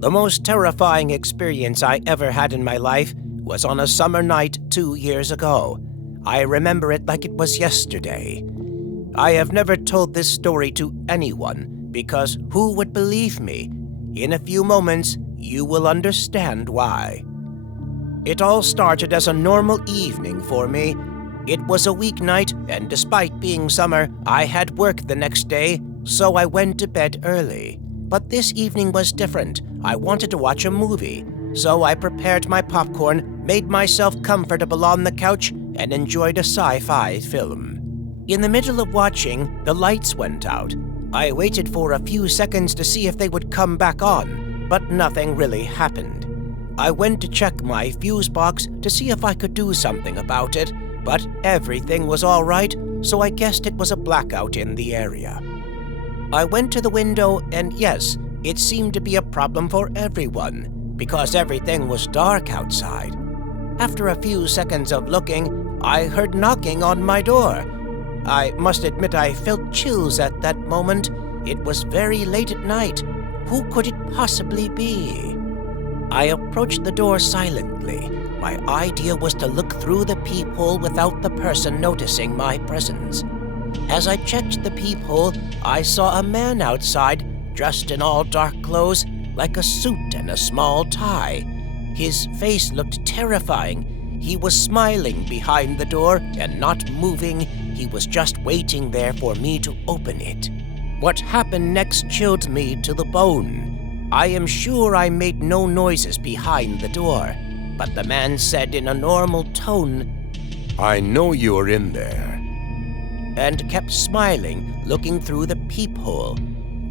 The most terrifying experience I ever had in my life was on a summer night 2 years ago. I remember it like it was yesterday. I have never told this story to anyone because who would believe me? In a few moments, you will understand why. It all started as a normal evening for me. It was a weeknight, and despite being summer, I had work the next day, so I went to bed early. But this evening was different. I wanted to watch a movie, so I prepared my popcorn, made myself comfortable on the couch, and enjoyed a sci-fi film. In the middle of watching, the lights went out. I waited for a few seconds to see if they would come back on, but nothing really happened. I went to check my fuse box to see if I could do something about it, but everything was all right, so I guessed it was a blackout in the area. I went to the window, and yes, it seemed to be a problem for everyone, because everything was dark outside. After a few seconds of looking, I heard knocking on my door. I must admit I felt chills at that moment. It was very late at night. Who could it possibly be? I approached the door silently. My idea was to look through the peephole without the person noticing my presence. As I checked the peephole, I saw a man outside, dressed in all dark clothes, like a suit and a small tie. His face looked terrifying. He was smiling behind the door and not moving. He was just waiting there for me to open it. What happened next chilled me to the bone. I am sure I made no noises behind the door, but the man said in a normal tone, "I know you're in there," and kept smiling, looking through the peephole.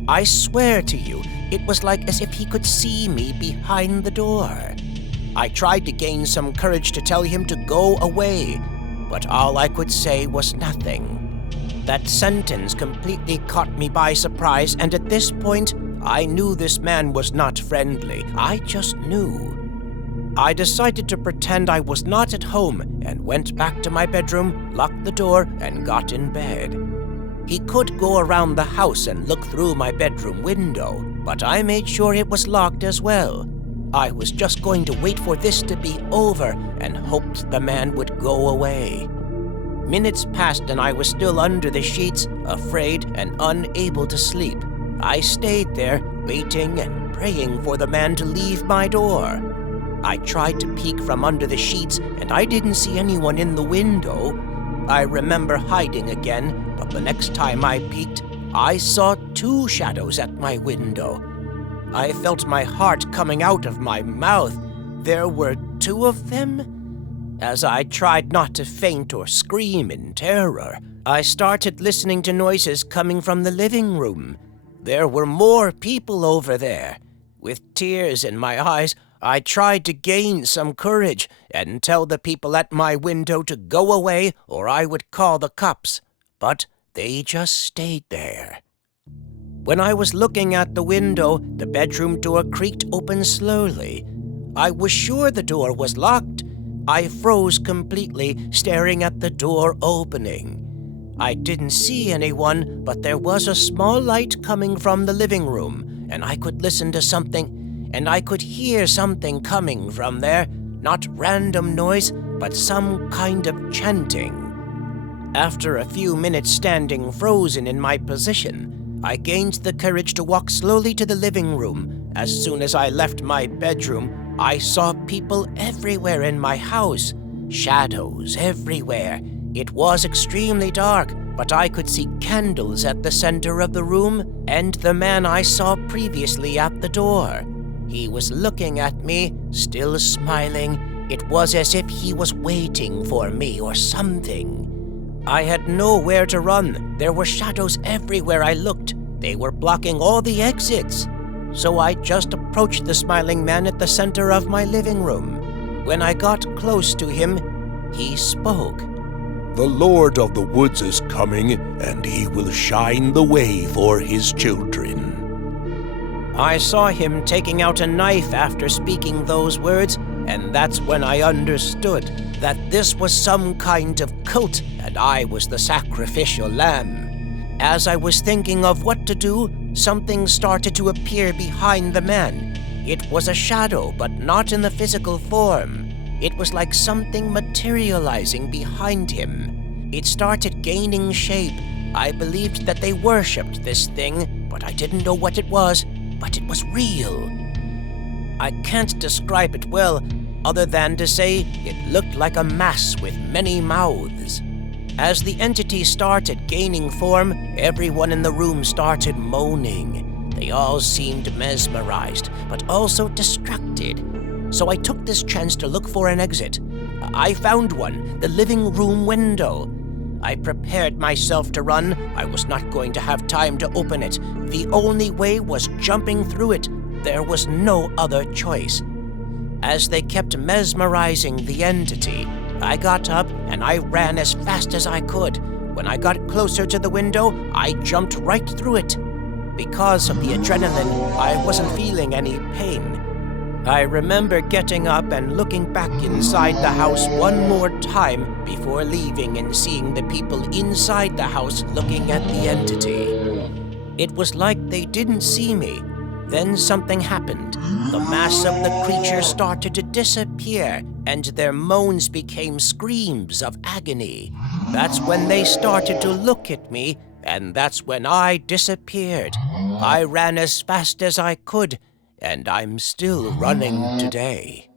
I swear to you, it was like as if he could see me behind the door. I tried to gain some courage to tell him to go away, but all I could say was nothing. That sentence completely caught me by surprise, and at this point, I knew this man was not friendly. I just knew. I decided to pretend I was not at home and went back to my bedroom, locked the door, and got in bed. He could go around the house and look through my bedroom window, but I made sure it was locked as well. I was just going to wait for this to be over and hoped the man would go away. Minutes passed and I was still under the sheets, afraid and unable to sleep. I stayed there, waiting and praying for the man to leave my door. I tried to peek from under the sheets, and I didn't see anyone in the window. I remember hiding again, but the next time I peeked, I saw 2 shadows at my window. I felt my heart coming out of my mouth. There were 2 of them? As I tried not to faint or scream in terror, I started listening to noises coming from the living room. There were more people over there. With tears in my eyes, I tried to gain some courage and tell the people at my window to go away or I would call the cops, but they just stayed there. When I was looking at the window, the bedroom door creaked open slowly. I was sure the door was locked. I froze completely, staring at the door opening. I didn't see anyone, but there was a small light coming from the living room, and I could listen to something, and I could hear something coming from there, not random noise, but some kind of chanting. After a few minutes standing frozen in my position, I gained the courage to walk slowly to the living room. As soon as I left my bedroom, I saw people everywhere in my house, shadows everywhere. It was extremely dark, but I could see candles at the center of the room and the man I saw previously at the door. He was looking at me, still smiling. It was as if he was waiting for me or something. I had nowhere to run. There were shadows everywhere I looked. They were blocking all the exits. So I just approached the smiling man at the center of my living room. When I got close to him, he spoke. "The Lord of the Woods is coming, and he will shine the way for his children." I saw him taking out a knife after speaking those words, and that's when I understood that this was some kind of cult and I was the sacrificial lamb. As I was thinking of what to do, something started to appear behind the man. It was a shadow, but not in the physical form. It was like something materializing behind him. It started gaining shape. I believed that they worshipped this thing, but I didn't know what it was. But it was real. I can't describe it well, other than to say it looked like a mass with many mouths. As the entity started gaining form, everyone in the room started moaning. They all seemed mesmerized, but also distracted. So I took this chance to look for an exit. I found one, the living room window. I prepared myself to run. I was not going to have time to open it. The only way was jumping through it. There was no other choice. As they kept mesmerizing the entity, I got up and I ran as fast as I could. When I got closer to the window, I jumped right through it. Because of the adrenaline, I wasn't feeling any pain. I remember getting up and looking back inside the house one more time before leaving and seeing the people inside the house looking at the entity. It was like they didn't see me. Then something happened. The mass of the creature started to disappear, and their moans became screams of agony. That's when they started to look at me, and that's when I disappeared. I ran as fast as I could, and I'm still running today.